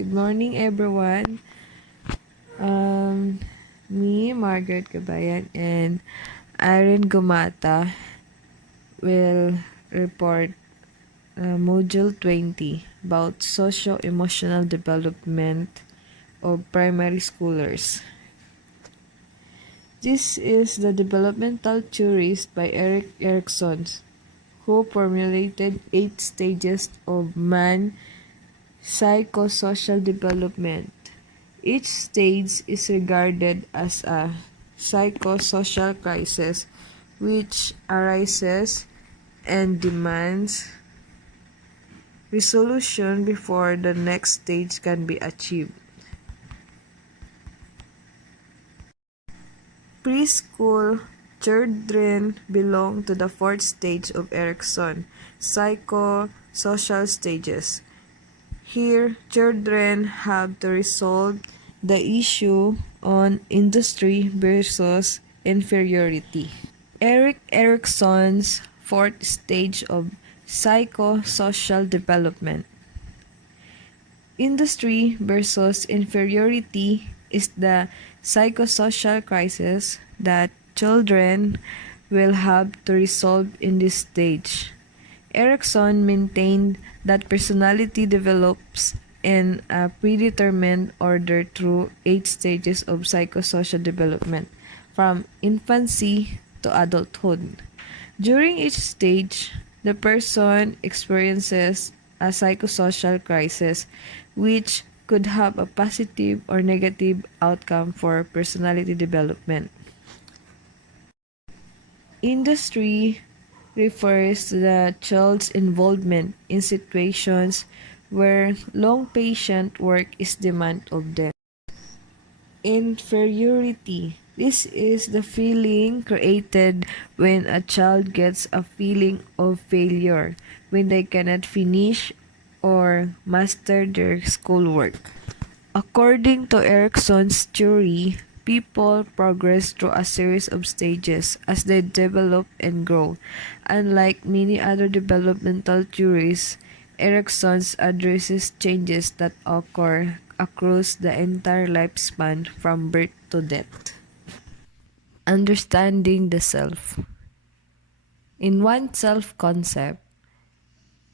Good morning, everyone. Me, Margaret Cabayan, and Irene Gumata will report Module 20 about Socio-emotional Development of Primary Schoolers. This is the developmental theories by Erik Erikson, who formulated 8 stages of man psychosocial development. Each stage is regarded as a psychosocial crisis which arises and demands resolution before the next stage can be achieved. Preschool children belong to the fourth stage of Erikson, psychosocial stages. Here, children have to resolve the issue on industry versus inferiority. Erik Erikson's fourth stage of psychosocial development. Industry versus inferiority is the psychosocial crisis that children will have to resolve in this stage. Erikson maintained that personality develops in a predetermined order through 8 stages of psychosocial development, from infancy to adulthood. During each stage, the person experiences a psychosocial crisis, which could have a positive or negative outcome for personality development. Industry refers to the child's involvement in situations where long patient work is demanded of them. Inferiority. This is the feeling created when a child gets a feeling of failure when they cannot finish or master their schoolwork. According to Erikson's theory, people progress through a series of stages as they develop and grow. Unlike many other developmental theories, Erikson's addresses changes that occur across the entire lifespan from birth to death. Understanding the self. In one self-concept,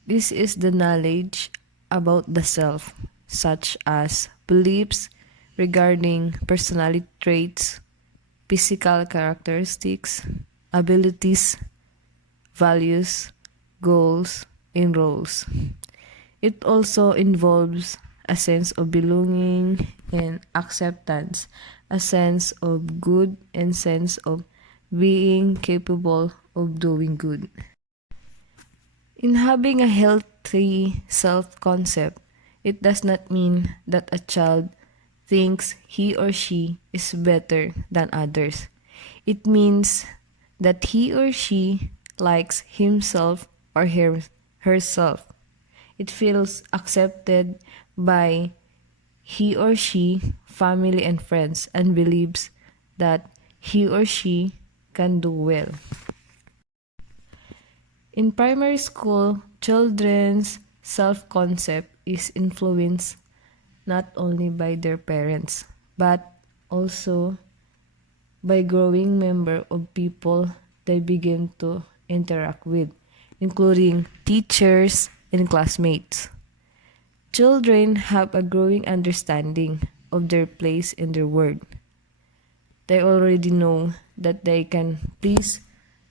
this is the knowledge about the self, such as beliefs regarding personality traits, physical characteristics, abilities, values, goals, and roles. It also involves a sense of belonging and acceptance, a sense of good and sense of being capable of doing good. In having a healthy self-concept, it does not mean that a child thinks he or she is better than others. It means that he or she likes himself or herself. It feels accepted by he or she, family and friends, and believes that he or she can do well. In primary school, children's self-concept is influenced not only by their parents, but also by growing member of people they begin to interact with, including teachers and classmates. Children have a growing understanding of their place in the world. They already know that they can please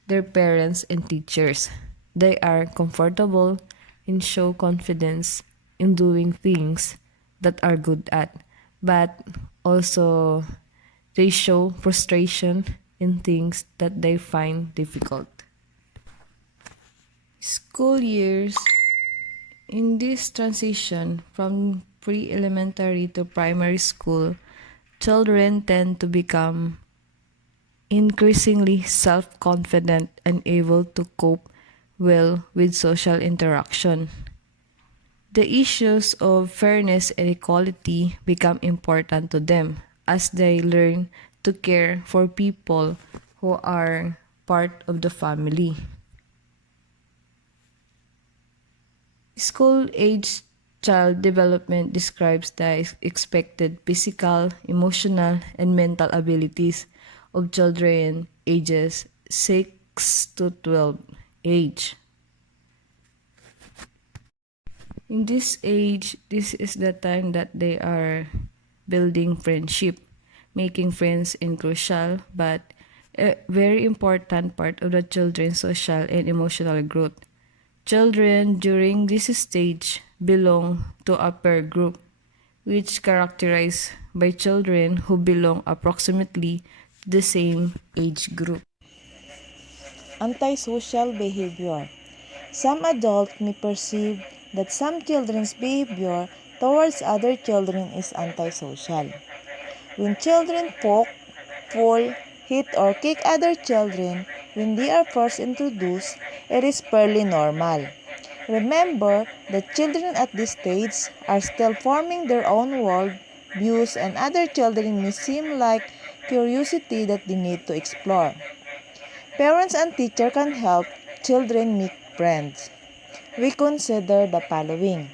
their parents and teachers. They are comfortable and show confidence in doing things that are good at, but also they show frustration in things that they find difficult. School years. In this transition from pre-elementary to primary school, children tend to become increasingly self-confident and able to cope well with social interaction. The issues of fairness and equality become important to them as they learn to care for people who are part of the family. School-age child development describes the expected physical, emotional, and mental abilities of children ages 6 to 12 age. In this age, this is the time that they are building friendship, making friends in crucial but a very important part of the children's social and emotional growth. Children during this stage belong to a peer group, which characterized by children who belong approximately to the same age group. Antisocial behavior. Some adults may perceive that some children's behavior towards other children is antisocial. When children poke, pull, hit, or kick other children when they are first introduced, it is fairly normal. Remember that children at this stage are still forming their own world views, and other children may seem like curiosity that they need to explore. Parents and teachers can help children make friends. We consider the following.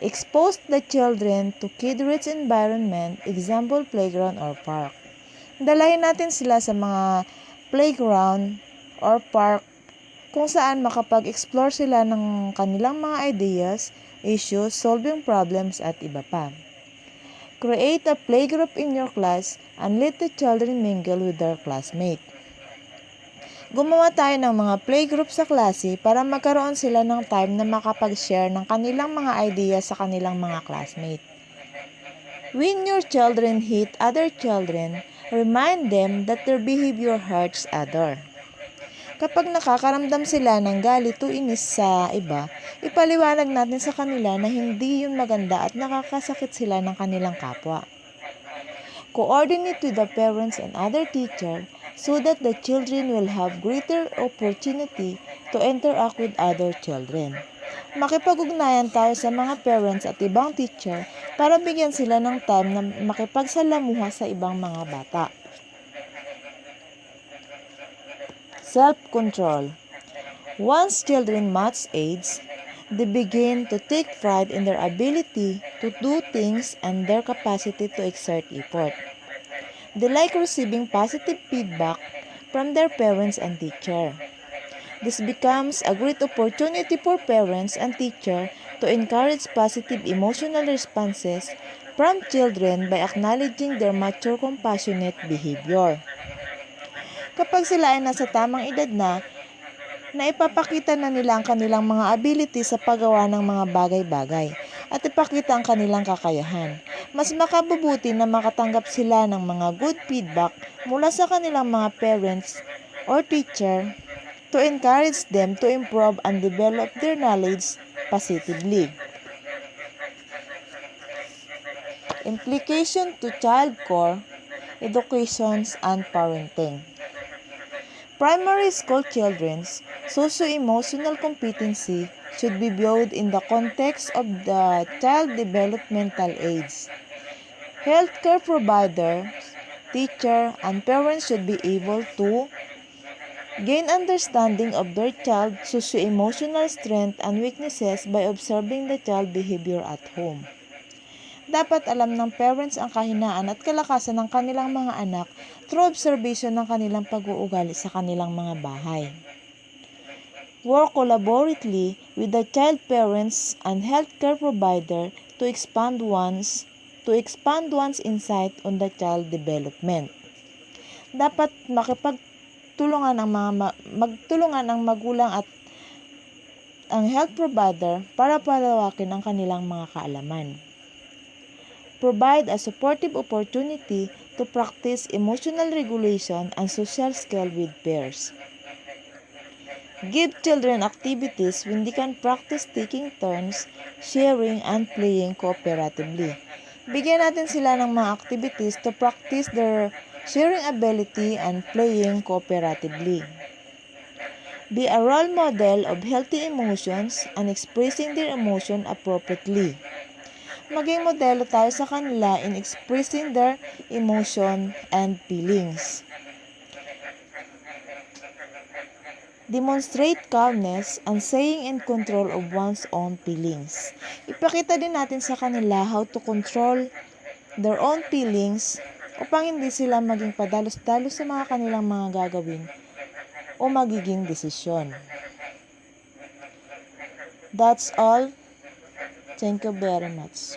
Expose the children to kid-rich environment, example playground or park. Dalahin natin sila sa mga playground or park kung saan makapag-explore sila ng kanilang mga ideas, issues, solving problems at iba pa. Create a playgroup in your class and let the children mingle with their classmates. Gumawa tayo ng mga playgroup sa klase para magkaroon sila ng time na makapag-share ng kanilang mga ideas sa kanilang mga classmates. When your children hit other children, remind them that their behavior hurts others. Kapag nakakaramdam sila ng galit o inis sa iba, ipaliwanag natin sa kanila na hindi yun maganda at nakakasakit sila ng kanilang kapwa. Coordinate with the parents and other teachers so that the children will have greater opportunity to interact with other children. Makipag-ugnayan tayo sa mga parents at ibang teacher para bigyan sila ng time na makipagsalamuha sa ibang mga bata. Self-control. Once children match age, they begin to take pride in their ability to do things and their capacity to exert effort. They like receiving positive feedback from their parents and teacher. This becomes a great opportunity for parents and teachers to encourage positive emotional responses from children by acknowledging their mature, compassionate behavior. Kapag sila ay nasa tamang edad na ipapakita na nila ang kanilang mga ability sa paggawa ng mga bagay-bagay at ipakita ang kanilang kakayahan. Mas makabubuti na makatanggap sila ng mga good feedback mula sa kanilang mga parents or teacher to encourage them to improve and develop their knowledge positively. Implication to child core, education, and parenting. Primary school children's socio-emotional competency should be viewed in the context of the child developmental age. Healthcare providers, teachers, and parents should be able to gain understanding of their child's socio-emotional strengths and weaknesses by observing the child behavior at home. Dapat alam ng parents ang kahinaan at kalakasan ng kanilang mga anak through observation ng kanilang pag-uugali sa kanilang mga bahay. Work collaboratively with the child parents and healthcare provider to expand one's insight on the child development. Dapat magtulungan ang magulang at ang health provider para palawakin ang kanilang mga kaalaman. Provide a supportive opportunity to practice emotional regulation and social skills with peers. Give children activities when they can practice taking turns, sharing, and playing cooperatively. Bigyan natin sila ng mga activities to practice their sharing ability and playing cooperatively. Be a role model of healthy emotions and expressing their emotion appropriately. Maging modelo tayo sa kanila in expressing their emotion and feelings. Demonstrate calmness and staying in control of one's own feelings. Ipakita din natin sa kanila how to control their own feelings upang hindi sila maging padalos-dalos sa mga kanilang mga gagawin o magiging desisyon. That's all. Thank you very much.